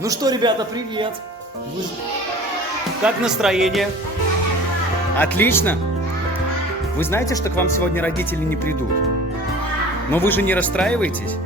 Ну что, ребята, привет! Как настроение? Отлично! Вы знаете, что к вам сегодня родители не придут? Но вы же не расстраиваетесь?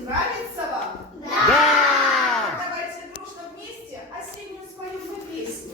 Нравится вам? Да! Давайте дружно вместе осеннюю споем мы песню.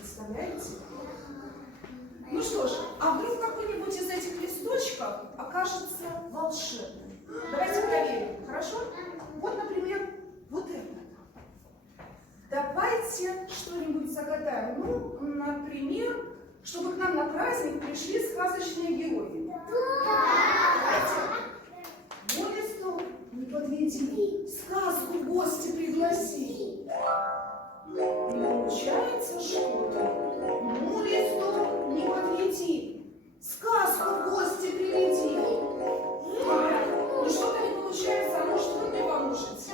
Представляете? Ну что ж, а вдруг какой-нибудь из этих листочков окажется волшебным? Давайте проверим, хорошо? Вот, например, вот этот. Давайте что-нибудь загадаем. Ну, например, чтобы к нам на праздник пришли сказочные герои. Давайте. Молесту не подведи, сказку в гости пригласи. Не получается что-то? Молесту не подведи, сказку в гости приведи. Ну что-то не получается, а может вы мне поможете?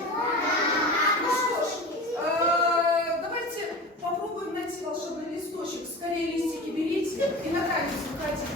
Ну что ж, давайте попробуем найти волшебный листочек. Скорее листики берите и на танец выходите.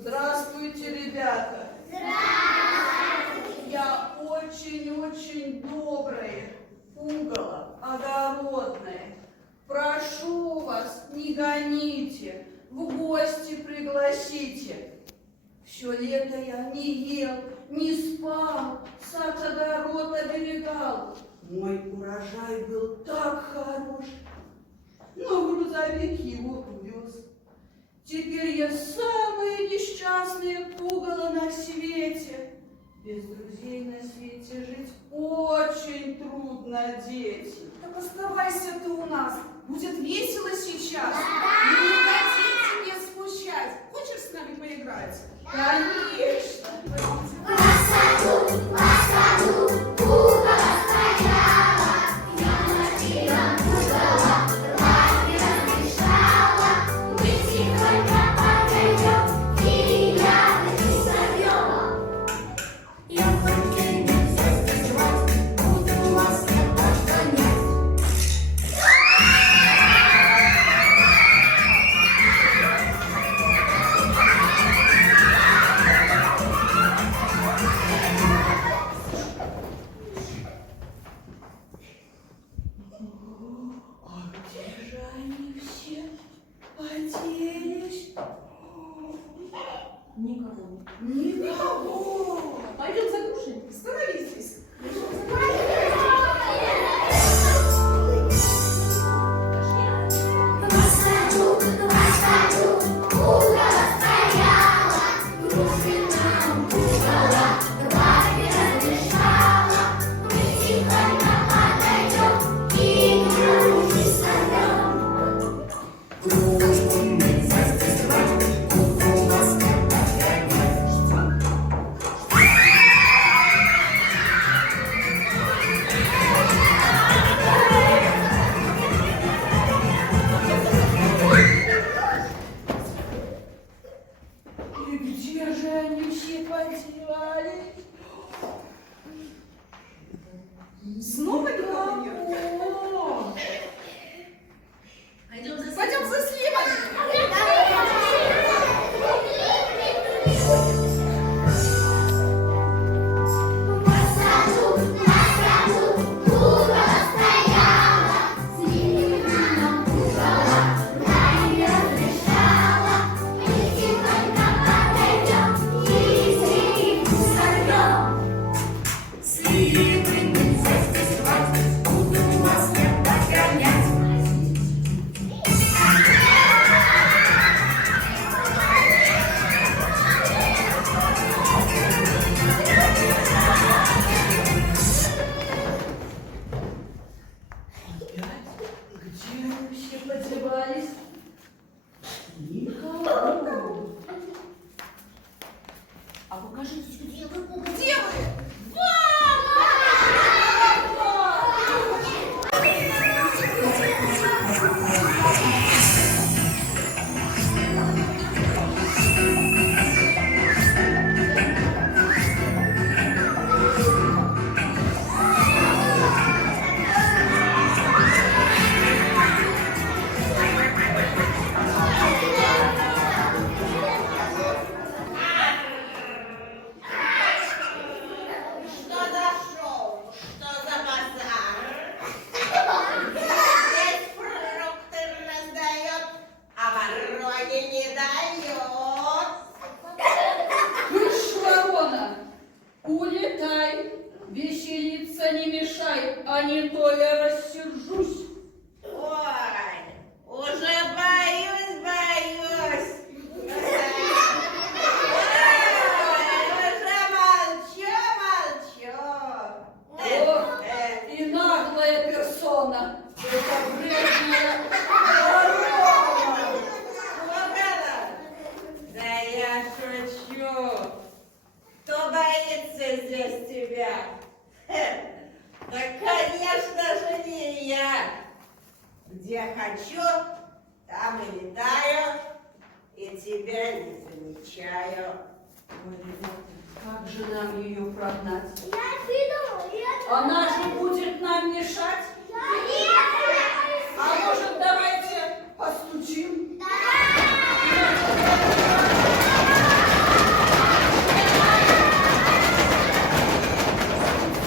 Здравствуйте, ребята! Я очень-очень добрая, пугало, огородная. Прошу вас, не гоните, в гости пригласите. Все лето я не ел, не спал, сад, огород оберегал. Мой урожай был так хорош, но грузовик его увез. Теперь я самое несчастное пугало на свете. Без друзей на свете жить очень трудно, дети. Так оставайся ты у нас, будет весело сейчас. Не дадим тебе скучать. Хочешь с нами поиграть? Конечно. Никого. Пойдем закушаем. Становитесь. И где же они все подевались? Снова никого нет? О, Пойдем за Пойдем за сливами. Где вы все подевались? Никого. А покажите, где вы? Где вы? Что за шоу? Что за базар? Здесь фрукты раздает, а вороне не дает. Кыш, ворона, улетай, веселиться не мешай, а не то я рассержусь. Ой, уже боюсь. Ой, уже молчу. Ох, и наглая персона, это вредная ворона. Пугало? Да я шучу. Кто боится здесь тебя? Да, конечно же, не я. Где хочу, там и летаю, и тебя не замечаю. Ой, ребята, как же нам ее прогнать? Она же будет нам мешать. А может, давайте постучим?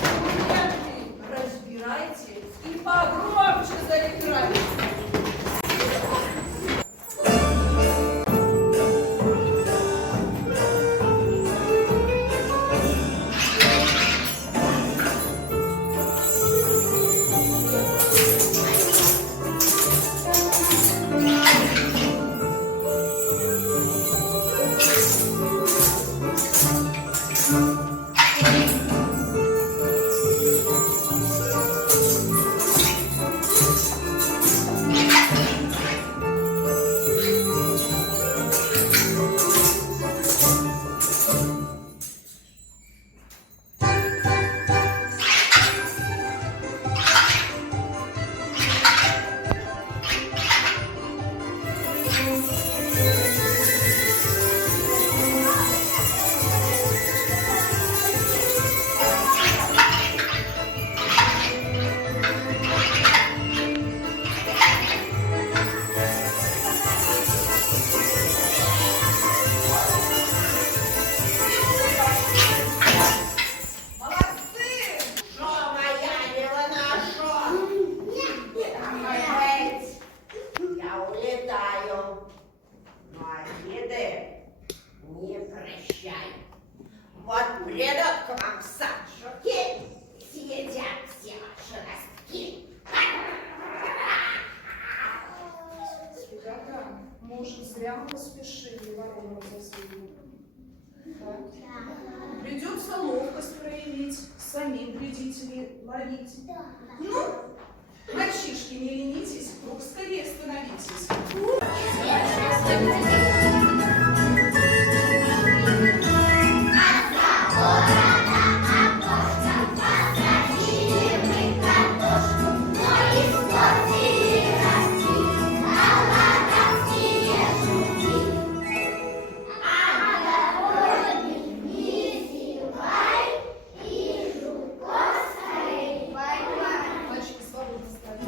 Студенты, разбирайте и погромче заиграйте. Вот придут к вам в сад жуки, съедят все ваши ростки. Ребята, может, зря мы поспешили ворону разозлили? Да? Придется ловкость проявить, самим вредителей ловить. Ну, мальчишки, не ленитесь, вдруг скорее становитесь. Мальчики, свободно стали.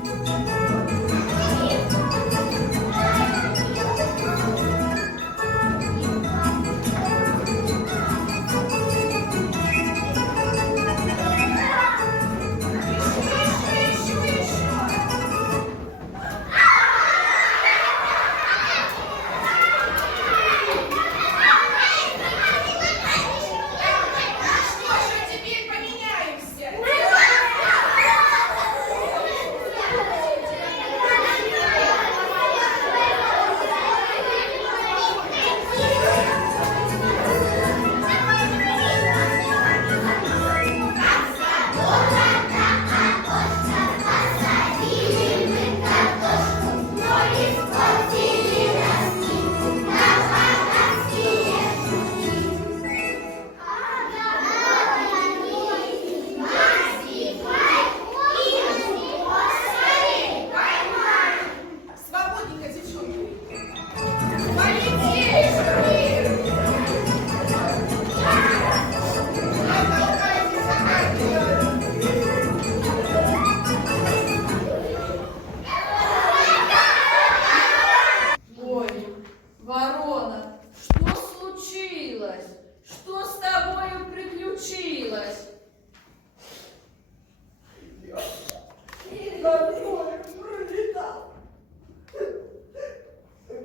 Свободненько, девчонки. Ой, ворона, что случилось? Что с тобою приключилось? Над морем пролетал.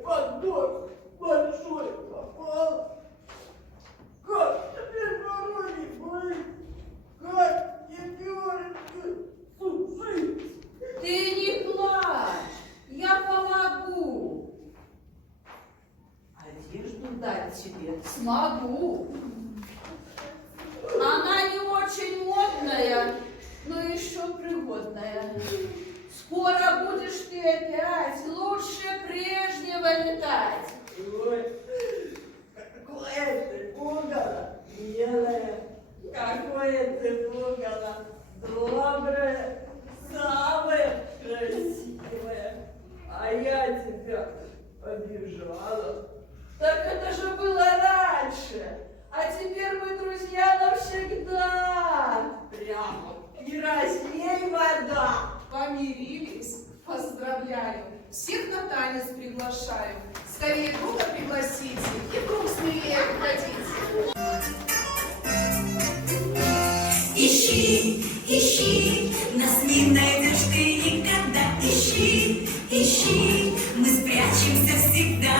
Под дождь большой попал. Как теперь вороне быть? Как теперь сушить? Ты не плачь, я помогу. Одежду дать тебе смогу. Она не очень модная, но еще пригодная. Скоро будешь ты опять лучше прежнего летать. Ой, какое ты пугало, милая, какое ты пугало, доброе, самое красивое. А я тебя обижала. Так это же было раньше, а теперь мы друзья навсегда. Прямо и разлей вода. Помирились? Поздравляю. Всех на танец приглашаю. Скорее друга пригласите и вдруг смелее выходите. Ищи, ищи, нас не найдешь ты никогда. Ищи, ищи, мы спрячемся всегда.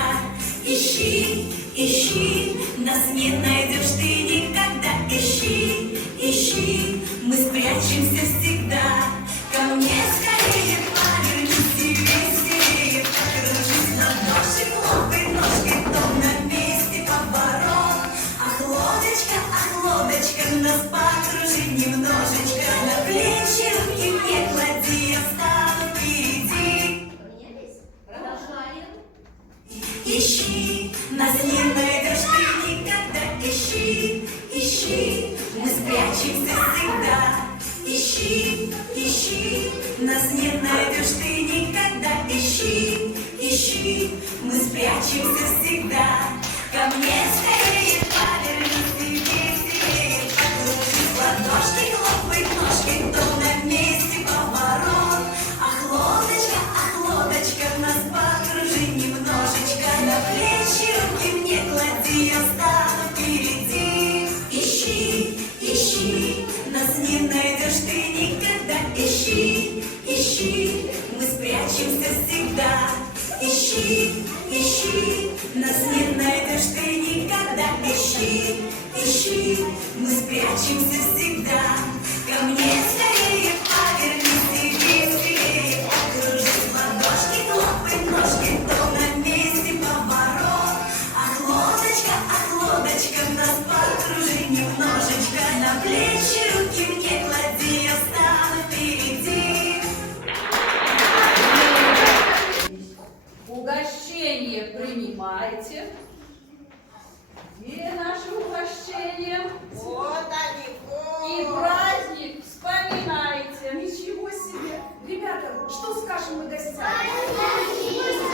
Ищи, ищи, нас не найдешь ты никогда. Ищи, ищи, мы спрячемся всегда. Ко мне скорее повернись и веселее покружись. Ладоши хлопай ножкой, том на месте поворот. Ах, лодочка, нас покружи немножечко. На плечи руки мне клади, я встану впереди. Ищи, нас не найдешь ты никогда. Ищи, ищи, мы спрячемся всегда. Ищи, ищи, нас не найдешь ты никогда. Ищи, ищи, мы спрячемся всегда. Ко мне скорее повернись и веселее покружись. Ладошкой хлопай ножкой, то на месте поворот. Ах, лодочка, нас покружи немножечко. На плечи руки мне клади, я стану впереди. Ищи, ищи, нас не найдешь ты никогда. Ищи, ищи, мы спрячемся всегда. Ищи, ищи, нас не найдешь ты никогда. Ищи, ищи, мы спрячемся всегда. Ко мне скорее повернись, иди скорее, окружись, ладошки, хлопай ножки, то на месте поворот. Ах, лодочка, нас покружи немножечко, на плечи руки мне клади, я стану впереди. Угощение принимайте. Где наши угощения? Вот они, И праздник вспоминайте. Ничего себе! Ребята, что скажем мы гостям? Угощайте.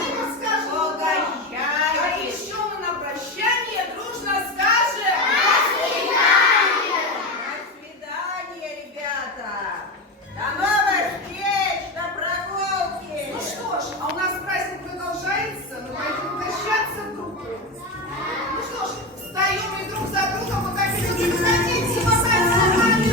А еще мы на прощание дружно скажем! До свидания, ребята. До новых встреч на прогулке. Ну что ж, а у нас праздник продолжается, мы пойдем угощаться в группу. Ну что ж, встаем и друг за другом вот так и будем ходить и махать руками.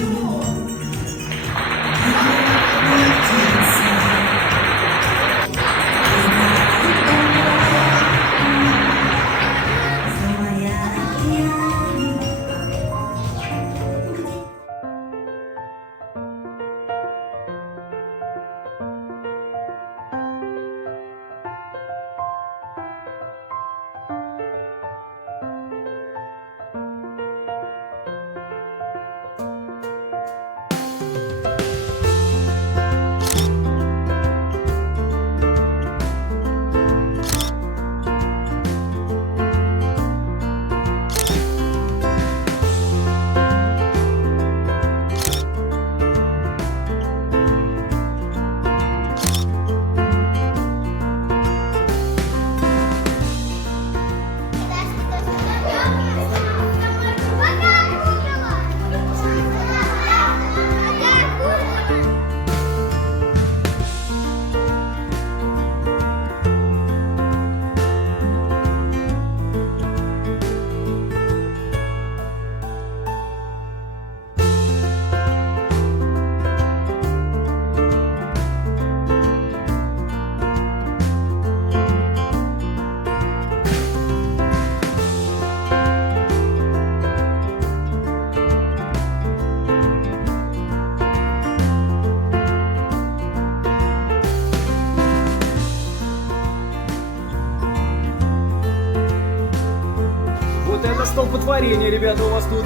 Вот это столпотворение, ребята, у вас тут.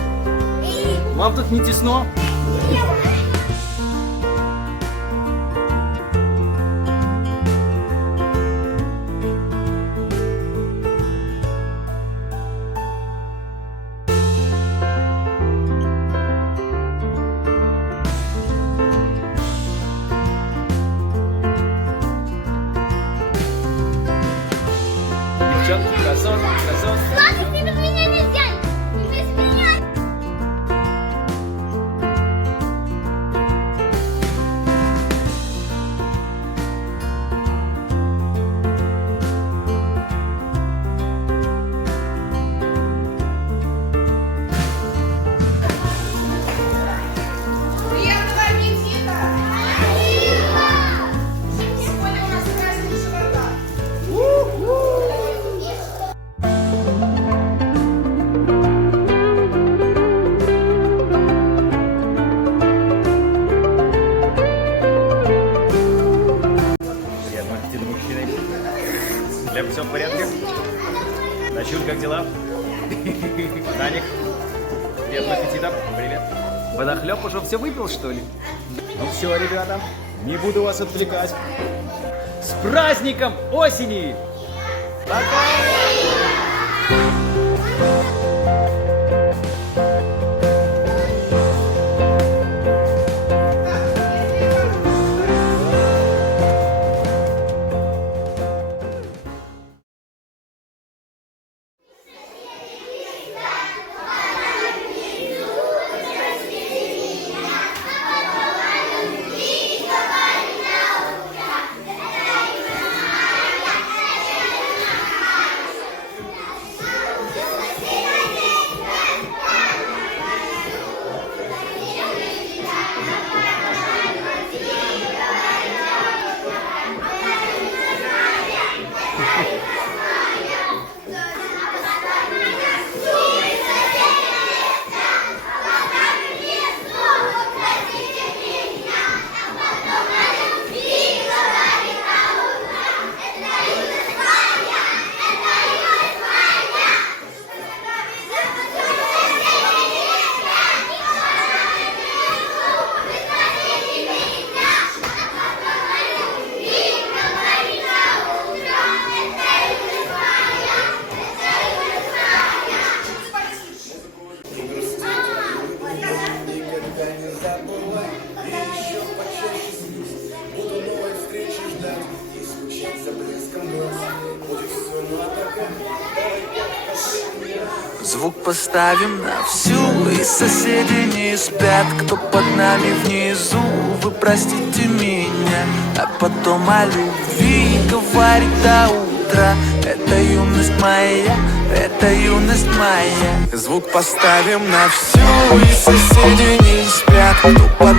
Вам тут не тесно? Девчонки, красотки. Слава, ты без меня нельзя! Без меня! Приятного аппетита! Сегодня у нас праздник живота. Приятного аппетита, мужчины. Глеб, все в порядке? Дачуль, как дела? Даник, приятного аппетита. Привет. Водохлеб уже все выпил, что ли? Ну все, ребята, не буду вас отвлекать. С праздником осени! Пока! Звук поставим на всю, и соседи не спят. Кто под нами внизу, вы простите меня. А потом о любви говорит до утра. Это юность моя, это юность моя. Звук поставим на всю, и соседи не спят. Кто под